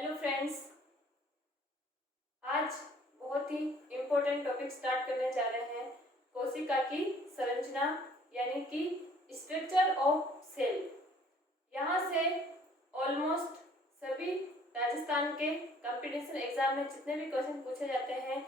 Hello friends, आज बहुत ही important topic start करने जा रहे हैं। कोशिका की संरचना यानी कि स्ट्रक्चर ऑफ सेल। यहाँ से ऑलमोस्ट सभी राजस्थान के कंपटीशन एग्जाम में जितने भी क्वेश्चन पूछे जाते हैं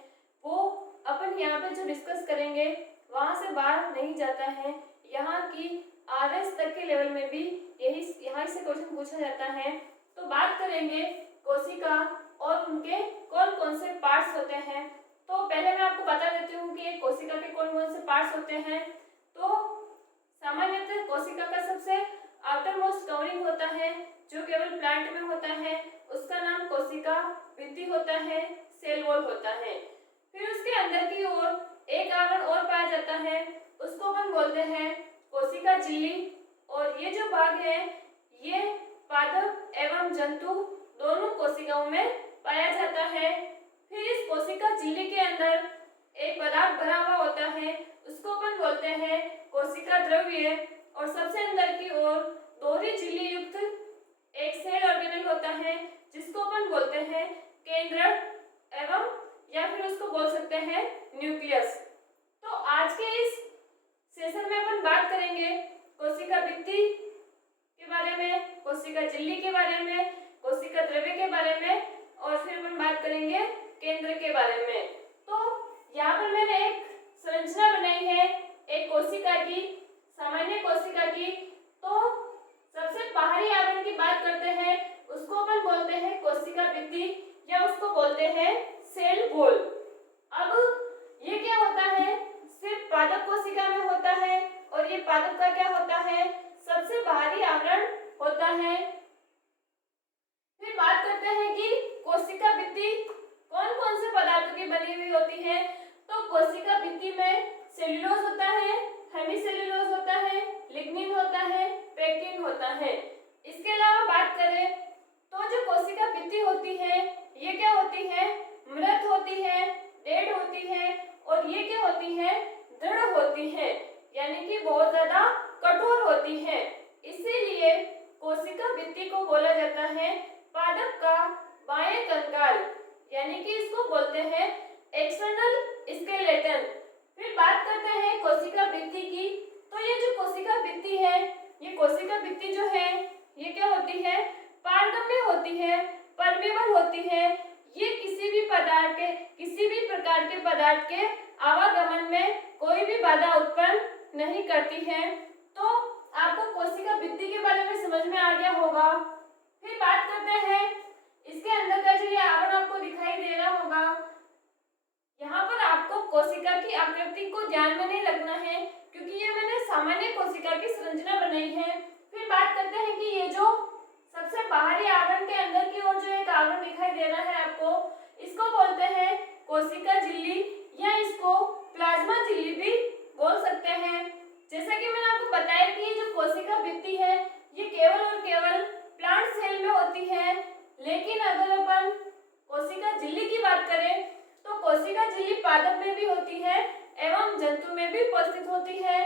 वो अपन यहाँ पे जो डिस्कस करेंगे वहाँ से बाहर नहीं जाता है। यहाँ की आरएस तक के लेवल में भी यहाँ से क्वेश्चन पूछा जाता है। तो बात करेंगे कोशिका और उनके कौन कौन से पार्ट्स होते हैं। तो पहले मैं आपको बता देती हूँ कि कोशिका के कौन कौन से पार्ट्स होते हैं। तो सामान्यतः कोशिका का सबसे आउटर मोस्ट कवरिंग होता है जो केवल प्लांट में होता है, उसका नाम कोशिका भित्ति होता है, सेल वॉल होता है। फिर उसके अंदर की ओर एक आवरण और पाया जाता है, उसको अपन बोलते हैं कोशिका झिल्ली। और ये जो भाग है ये पादप एवं जंतु दोनों कोशिकाओं में पाया जाता है। फिर इस कोशिका झिल्ली के अंदर एक पदार्थ भरा हुआ होता है, उसको अपन बोलते हैं कोशिका द्रव्य। और सबसे अंदर की ओर दोहरी झिल्ली युक्त एक सेल ऑर्गेनल होता है जिसको अपन बोलते हैं केंद्रक एवं या फिर उसको बोल सकते हैं न्यूक्लियस। तो आज के इस सेशन में अपन बात करेंगे कोशिका भित्ति के बारे में, कोशिका झिल्ली के बारे में, कोशिका द्रव्य के बारे में और फिर अपन बात करेंगे केंद्र के बारे में। तो यहाँ पर मैंने एक संरचना बनाई है एक कोशिका की, सामान्य कोशिका की। तो सबसे बाहरी आवरण की बात करते हैं, उसको अपन बोलते हैं कोशिका भित्ति या उसको बोलते हैं सेल वॉल। अब ये क्या होता है, सिर्फ पादप कोशिका में होता है और ये पादप का क्या होता है, सबसे बाहरी आवरण होता है। फिर बात करते हैं कि कोशिका भित्ति कौन कौन से पदार्थों की बनी हुई होती है। तो कोशिका भित्ति में सेल्यूलोज होता है, हेमीसेल्यूलोज होता है, लिग्निन होता है, पेक्टिन होता है। इसके अलावा बात करें तो जो कोशिका भित्ति होती है ये क्या होती है, मृत होती है, डेड होती है और ये क्या होती है, दृढ़ होती है, यानी कि बहुत ज्यादा कठोर होती है। इसीलिए कोशिका भित्ति को बोला जाता है पादप का बाएं कंकाल, यानी कि इसको बोलते हैं एक्सटर्नल स्केलेटन। फिर बात करते हैं कोशिका भित्ति की। तो ये जो कोशिका भित्ति है, ये कोशिका भित्ति जो है ये क्या होती है, पारगम्य होती है, परमेबल होती है। ये किसी भी प्रकार के पदार्थ के आवागमन में कोई भी बाधा उत्पन्न नहीं करती है। तो आपको कोशिका भित्ति के बारे में समझ में आ गया होगा। फिर बात करते हैं इसके अंदर का जो ये आवरण आपको दिखाई दे रहा होगा, यहाँ पर आपको कोशिका की आकृति को ध्यान में नहीं रखना है क्योंकि ये मैंने सामान्य कोशिका की संरचना बनाई है। फिर बात करते हैं कि ये जो सबसे बाहरी आवरण के अंदर की ओर जो एक आवरण दिखाई दे रहा है आपको, इसको बोलते हैं कोशिका झिल्ली या इसको प्लाज्मा झिल्ली भी बोल सकते हैं। जैसा कि मैंने आपको बताया कि ये जो कोशिका भित्ति है ये केवल और केवल प्लांट सेल में होती है, लेकिन अगर अपन कोशिका झिल्ली की बात करें तो कोशिका झिल्ली पादप में भी होती है एवं जंतु में भी उपस्थित होती है।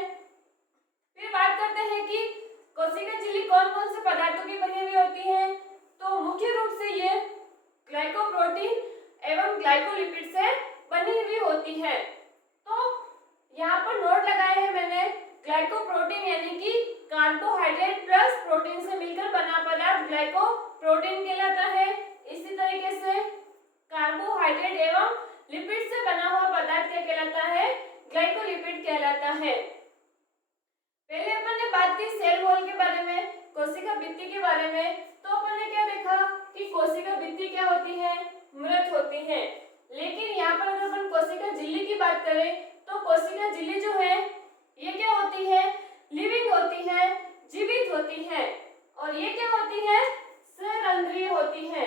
फिर बात करते हैं कि कोशिका झिल्ली कौन कौन से पदार्थों की बनी हुई होती है। तो मुख्य रूप से ये ग्लाइकोप्रोटीन एवं ग्लाइकोलिपिड से बनी हुई होती है। तो यहाँ पर नोट लगाए हैं मैंने, ग्लाइकोप्रोटीन यानी कि कार्बोहाइड्रेट प्लस प्रोटीन से मिलकर बना पदार्थ ग्लाइकोप्रोटीन कहलाता है। इसी तरीके से कार्बोहाइड्रेट एवं लिपिड से बना हुआ पदार्थ क्या कहलाता है, ग्लाइकोलिपिड कहलाता है। पहले अपन ने बात की सेल वॉल के बारे में, कोशिका भित्ति के बारे में। तो अपन ने क्या देखा कि कोशिका भित्ति क्या होती है, मृत होती है। लेकिन यहाँ पर अगर अपन कोशिका झिल्ली की बात करें तो कोशिका झिल्ली जो है ये क्या होती है, लिविंग होती है, जीवित होती है। और ये क्या होती है, सरंध्रीय होती है।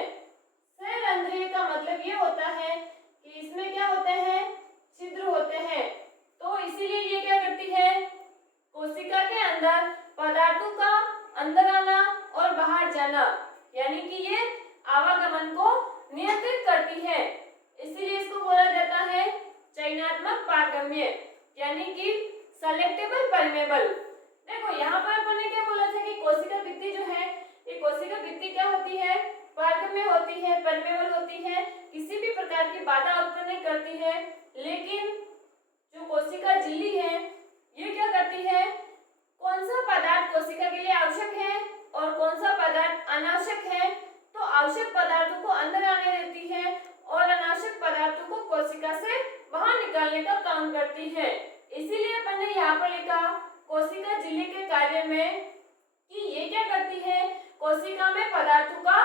सरंध्रीय का मतलब ये होता है कि इसमें क्या होते हैं, छिद्र होते हैं। तो इसीलिए ये क्या करती है, कोशिका के अंदर पदार्थों का अंदर आना और बाहर जाना, यानी कि ये आवागमन को नियंत्रित करती है। इसीलिए इसको बोला जाता है चयनात्मक पारगम्य, यानी कि सेलेक्टेबल परमेबल। देखो यहाँ पर अपन ने क्या बोला था कि कोशिका भित्ति जो है, ये कोशिका भित्ति क्या होती है, पारगम्य होती है, परमेबल होती है, किसी भी प्रकार की बाधा उत्पन्न नहीं करती है। लेकिन जो कोशिका झिल्ली है ये क्या करती है, कौन सा पदार्थ कोशिका के लिए आवश्यक है और कौन सा पदार्थ अनावश्यक है, तो आवश्यक पदार्थों को अंदर आने देती है और अनावश्यक पदार्थों को कोशिका से बाहर निकालने का काम करती है। इसीलिए अपन ने यहाँ पर लिखा कोशिका झिल्ली के कार्य में कि ये क्या करती है, कोशिका में पदार्थों का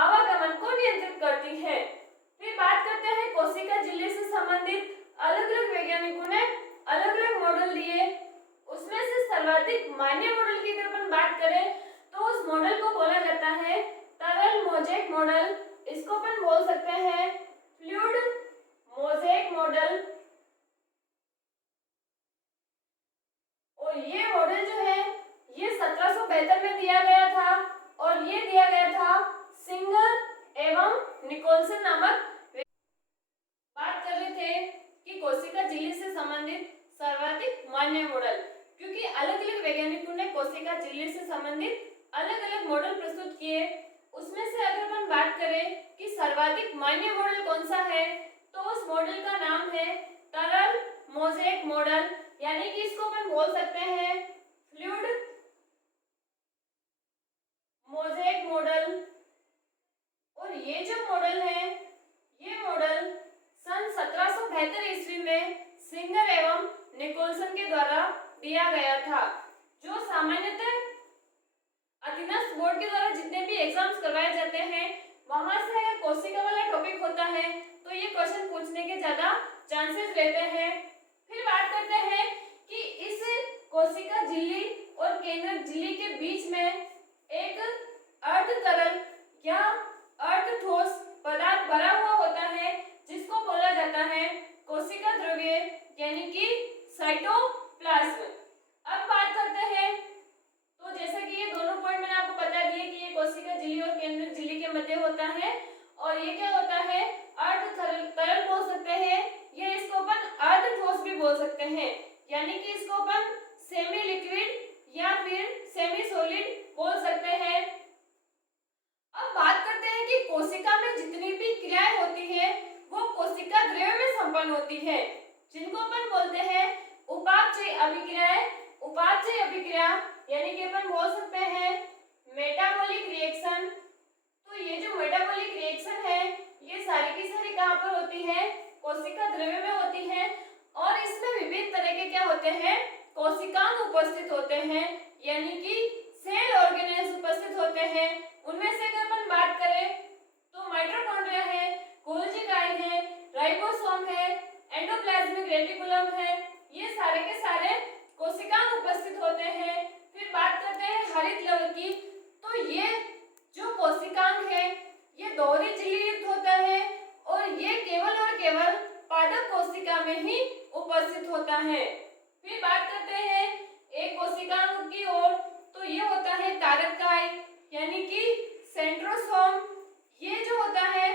आवागमन को नियंत्रित करती है। फिर बात करते हैं कोशिका झिल्ली से संबंधित अलग अलग वैज्ञानिकों ने अलग अलग मॉडल दिए। उसमें से सर्वाधिक मान्य मॉडल की अगर अपन बात करें तो उस मॉडल को बोला जाता है तरल मोज़ेक मॉडल। इसको अपन बोल सकते हैं फ्लूइड मोज़ेक मॉडल। और ये मॉडल जो है ये 1772 में दिया गया था और ये दिया गया था सिंगर एवं निकोलसन नामक। बात कर रहे थे कि कोशिका झिल्ली से संबंधित सर्वाधिक मान्य मॉडल, क्योंकि अलग अलग वैज्ञानिकों ने कोशिका झिल्ली से संबंधित अलग अलग मॉडल प्रस्तुत किए। उसमें से अगर अपन बात करें कि सर्वाधिक मान्य मॉडल कौन सा है, तो उस मॉडल का नाम है तरल मोज़ेक मॉडल, यानी कि इसको अपन बोल सकते हैं फ्लूइड मोज़ेक मॉडल। और ये जो मॉडल है ये मॉडल सन 1772 ईस्वी में सिंगर एवं निकोलसन के द्वारा दिया गया था। जो सामान्यतः अधीनस्थ बोर्ड के द्वारा जितने भी एग्जाम्स करवाए जाते हैं वहां से अगर कोशिका वाला टॉपिक होता है तो ये क्वेश्चन पूछने के ज्यादा चांसेस रहते हैं। फिर बात करते हैं कि इस कोशिका झिल्ली और केंद्रक झिल्ली के बीच में एक अर्ध तरल या अर्ध ठोस पदार्थ भरा हुआ होता है जिसको बोला जाता है कोशिका द्रव्य यानी कि साइटोप्लाज्म। अब बात करते हैं तो जैसा कि ये दोनों पॉइंट मैंने आपको बता दिए कि ये कोशिका झिल्ली और केंद्रक झिल्ली के मध्य होता है और ये क्या होता है अर्ध तरल बोल सकते हैं या इसको अपन अर्ध ठोस भी बोल सकते हैं, यानी कि इसको अपन सेमी लिक्विड या फिर सेमी सॉलिड बोल सकते हैं। अब बात करते हैं कि कोशिका में जितनी भी क्रियाएं होती है वो कोशिका द्रव्य में संपन्न होती है, जिनको अपन बोलते हैं उपापचयी अभिक्रियाएं। उपापचयी अभिक्रिया यानी कि अपन बोल सकते हैं मेटाबॉलिक रिएक्शन। तो ये जो मेटाबॉलिक रिएक्शन है ये सारी की सारी कहाँ पर होती है, कोशिका द्रव्य में होती है और इसमें विभिन्न तरह के क्या होते हैं, कोशिकांग उपस्थित होते हैं, यानी कि सेल ऑर्गेनेल्स उपस्थित होते हैं। उनमें से अगर अपन बात करें तो माइटोकॉन्ड्रिया है, गोल्गी काइल है, राइबोसोम है, एंडोप्लाज्मिक रेटिकुलम है, ये सारे के सारे कोशिकांग उपस्थित होते हैं। फिर बात करते हैं हरित लवक की। तो ये जो कोशिकांग है ये दोहरी झिल्ली युक्त होता है और ये केवल और केवल पादप कोशिका में ही उपस्थित होता है। फिर बात करते हैं एक कोशिकांग की ओर, तो ये होता है तारककाय यानी कि सेंट्रोसोम। ये जो होता है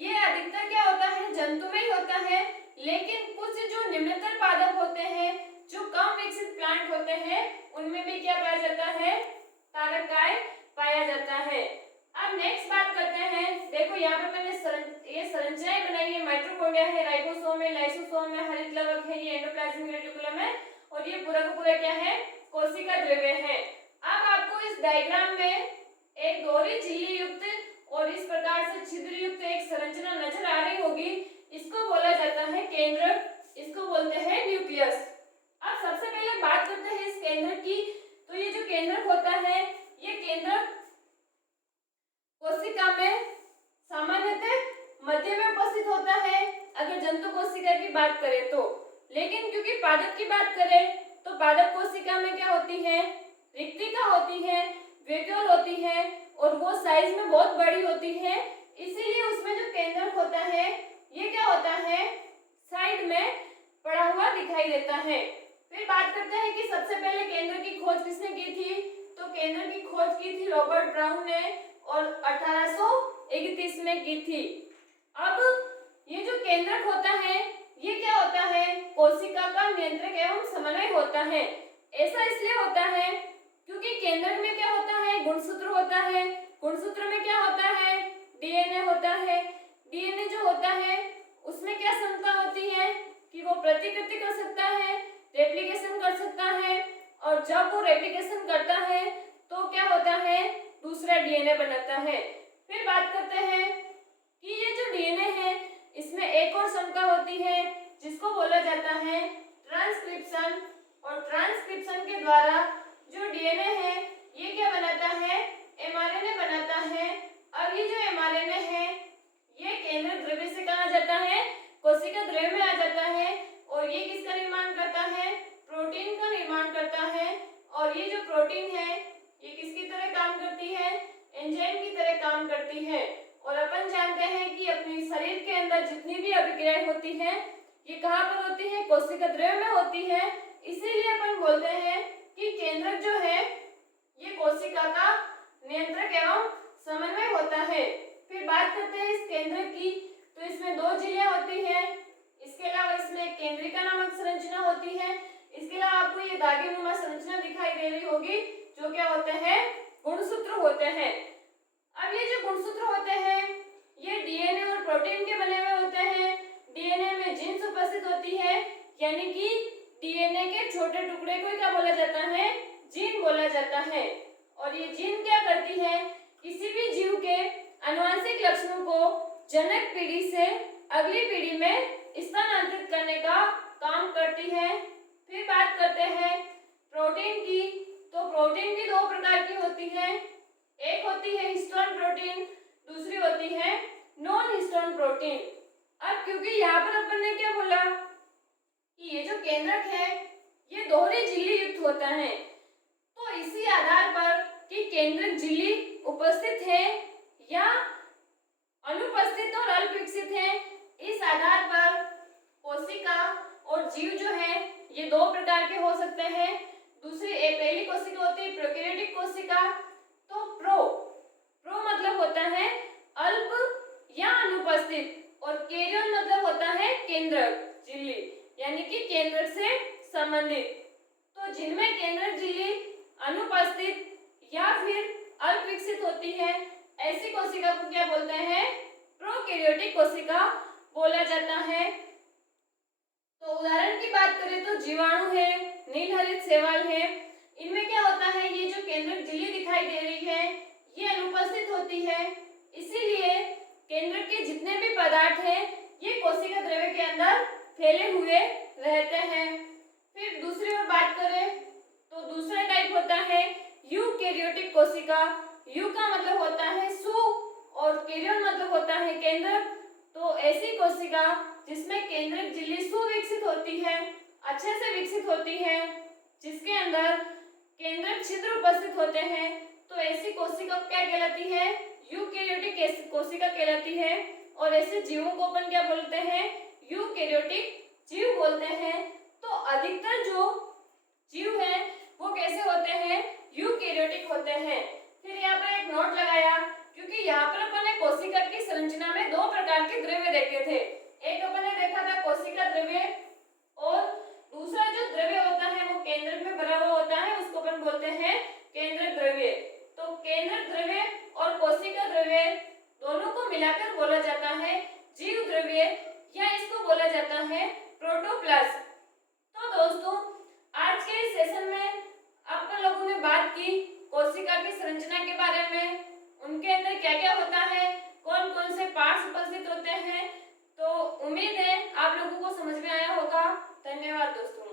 ये अधिकतर क्या होता है, जंतु में ही होता है, लेकिन कुछ जो निम्नतर पादप होते हैं जो कम विकसित प्लांट होते हैं उनमें भी क्या पाया जाता है, तारककाय पाया जाता है। अब नेक्स्ट बात करते हैं, देखो यहाँ पे मैंने ये संरचनाएं बनाई है, माइटोकॉन्ड्रिया है, राइबोसोम है, लाइसोसोम है, हरित लवक है, ये एंडोप्लाज्मिक रेटिकुलम है और ये पूरा का पूरा क्या है, कोशिका द्रव्य है। अब आपको इस डायग्राम में एक दोहरी झिल्ली युक्त और इस प्रकार से छिद्र युक्त एक संरचना नजर आ रही होगी, इसको बोला जाता है केंद्रक, इसको बोलते हैं न्यूक्लियस। अब सबसे पहले बात करते हैं इस केंद्रक की। तो ये जो केंद्रक होता है ये केंद्रक कोशिका में सामान्यतः मध्य में उपस्थित होता है अगर जंतु कोशिका की बात करें तो, लेकिन क्योंकि पादप की बात करें तो पादप कोशिका में क्या होती है, रिक्तिका होती है, वैक्यूल होती है और वो साइज में बहुत बड़ी होती है, इसीलिए उसमें जो केंद्रक होता है ये क्या होता है, साइड में पड़ा हुआ दिखाई देता है। फिर बात करते हैं कि सबसे पहले केंद्र की खोज किसने की थी, तो केंद्र की खोज की थी रॉबर्ट ब्राउन ने और 1831 में की थी। अब ये जो केंद्रक होता है ये क्या होता है, कोशिका का नियंत्रक एवं समन्वय होता है। ऐसा इसलिए होता है क्योंकि केंद्रक में क्या होता है, गुणसूत्र होता है, गुणसूत्र में क्या होता है, डीएनए होता है डीएनए जो होता है उसमें क्या क्षमता होती है कि वो प्रतिकृति कर सकता है, रेप्लिकेशन कर सकता है, और जब वो रेप्लिकेशन करता है तो क्या होता है, दूसरा डीएनए बनाता है। फिर बात करते हैं कि ये जो डीएनए है इसमें एक और क्षमता होती है जिसको बोला जाता है ट्रांसक्रिप्शन, और ट्रांसक्रिप्शन के द्वारा जो डीएनए है ये क्या बनाता है, एमआरएनए बनाता है। और ये जो एमआरएनए है ये केंद्रक द्रव्य से कहा जाता है, कोशिका द्रव्य में आ जाता है, और ये किसका निर्माण करता है, प्रोटीन का निर्माण करता है। और ये जो प्रोटीन है ये किसकी तरह काम करती है, एंजाइम की तरह काम करती है। और अपन जानते हैं कि अपने शरीर के अंदर जितनी भी अभिक्रियाएं होती हैं ये कहाँ पर होती है, कोशिका द्रव्य में होती है। इसीलिए अपन बोलते हैं कि केंद्रक जो है ये कोशिका का नियंत्रक एवं समन्वय होता है। फिर बात करते हैं इस केंद्रक की, तो इसमें दो झिल्लियां होती है, इसके अलावा इसमें केंद्रिका नामक संरचना होती है। इसके अलावा आपको ये धागेनुमा संरचना दिखाई दे रही होगी जो क्या होते हैं, गुणसूत्र होते हैं। अब ये जो गुणसूत्र होते हैं ये डीएनए और प्रोटीन के बने हुए होते हैं। डीएनए में जीन्स उपस्थित होती है, यानी कि डीएनए के छोटे टुकड़े को क्या बोला जाता है, जीन बोला जाता है। और ये जीन क्या करती है, किसी भी जीव के आनुवंशिक लक्षणों को जनक पीढ़ी से अगली पीढ़ी में स्थानांतरित करने का काम करती है। फिर बात करते हैं प्रोटीन की, तो प्रोटीन भी दो प्रकार की होती है, एक होती है हिस्टोन प्रोटीन, दूसरी होती है नॉन हिस्टोन प्रोटीन। अब क्योंकि यहाँ पर अपन ने क्या बोला कि ये जो केंद्रक है ये दोहरी झिल्ली युक्त होता है, तो इसी आधार पर कि केंद्रक झिल्ली उपस्थित है या अनुपस्थित और अल्प विकसित है, इस आधार पर कोशिका और जीव जो है ये दो प्रकार के हो सकते हैं। दूसरी पहली कोशिका होती है प्रोकैरियोटिक कोशिका, तो प्रो मतलब होता है अल्प या अनुपस्थित, और कैरियन मतलब होता है केंद्रक झिल्ली, यानी कि केंद्रक से संबंधित। तो जिनमें केंद्रक झिल्ली अनुपस्थित या फिर अल्प विकसित होती है ऐसी कोशिका को क्या बोलते हैं, प्रोकैरियोटिक कोशिका बोला जाता है। तो उदाहरण की बात करें तो जीवाणु है, नीलहरित शैवाल है, इनमें क्या होता है, ये जो केंद्रक झिल्ली दिखाई दे रही है ये अनुपस्थित होती है। इसीलिए केंद्रक के जितने भी पदार्थ हैं ये कोशिका द्रव्य के अंदर फैले हुए रहते हैं। फिर दूसरी ओर बात करें तो दूसरा टाइप होता है यूकैरियोटिक कोशिका। यू का मतलब होता है सु और कैरियन मतलब होता है केंद्रक। तो ऐसी कोशिका जिसमें केंद्रक झिल्ली सुविकसित होती है, अच्छे से विकसित होती है, जिसके अंदर केंद्रक छिद्र उपस्थित होते हैं, तो ऐसी कोशिका क्या कहलाती है, यूकैरियोटिक कोशिका कहलाती है। और ऐसे जीवों को अपन क्या बोलते हैं, यूकैरियोटिक जीव बोलते हैं। तो अधिकतर जो जीव है वो कैसे होते हैं, यूकैरियोटिक होते हैं। फिर यहाँ पर एक नोट लगाया क्योंकि यहाँ पर अपन ने कोशिका की संरचना में दो प्रकार के द्रव्य देखे थे। एक अपन ने देखा था कोशिका द्रव्य, और दूसरा जो द्रव्य होता है वो केंद्रक में भरा हुआ होता है, उसको अपन बोलते हैं केंद्रक द्रव्य। तो केंद्रक द्रव्य और कोशिका द्रव्य दोनों को मिलाकर बोला जाता है जीव द्रव्य, या इसको बोला जाता है प्रोटोप्लाज्म। तो दोस्तों आज के इस सेशन में आप लोगों ने बात की कोशिका की संरचना के बारे में, उनके अंदर क्या क्या होता है, कौन कौन से पार्ट्स उपस्थित होते हैं। तो उम्मीद है आप लोगों को समझ में आया होगा। धन्यवाद दोस्तों।